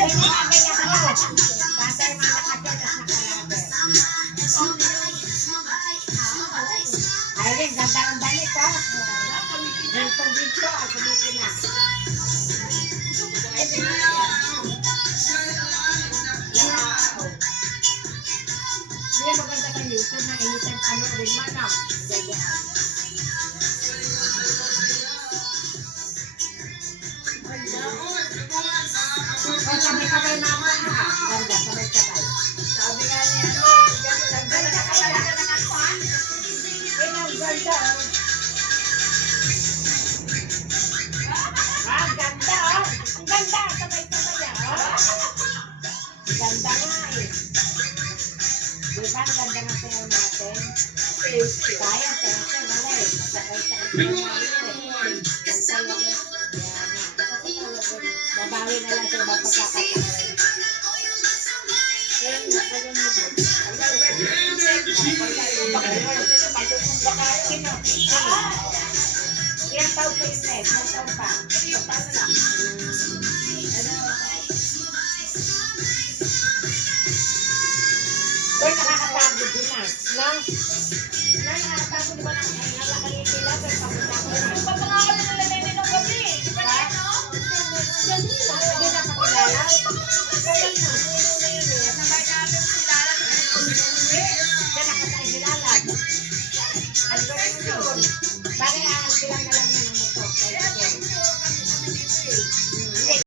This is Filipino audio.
Ayun, ganda ang damit, ha? Dito, ako dito na. Hindi maganda ka YouTube na anytime ano rin manaw. Ganyan. Sabay-sabay naman ha. Ganda, sabay-sabay. Sabi nga niya, ganda kaya na ng ako ha? Ang ganda. Ganda oh. Ang ganda, sabay-sabay ah. Ganda nga eh. Diba, ang ganda ng sayo natin? Kaya, pero wala eh. Sabay-sabay. Babawi na lang sa ibang pagkakataon. Ilang taon pa yun eh? Ilang taon pa? Paano lang? Uy, nakakapagod din na. Nakakapagod ba na? Nalakayin nila, pero papunta ko na. Papangalan na nila nila ng gabi. Di ba na, no? Hindi na pakilala. Kaya na. Sabay natin sila. Kaya nakakilala. Ano ba yun? Bakit sila na lang yun ang motor?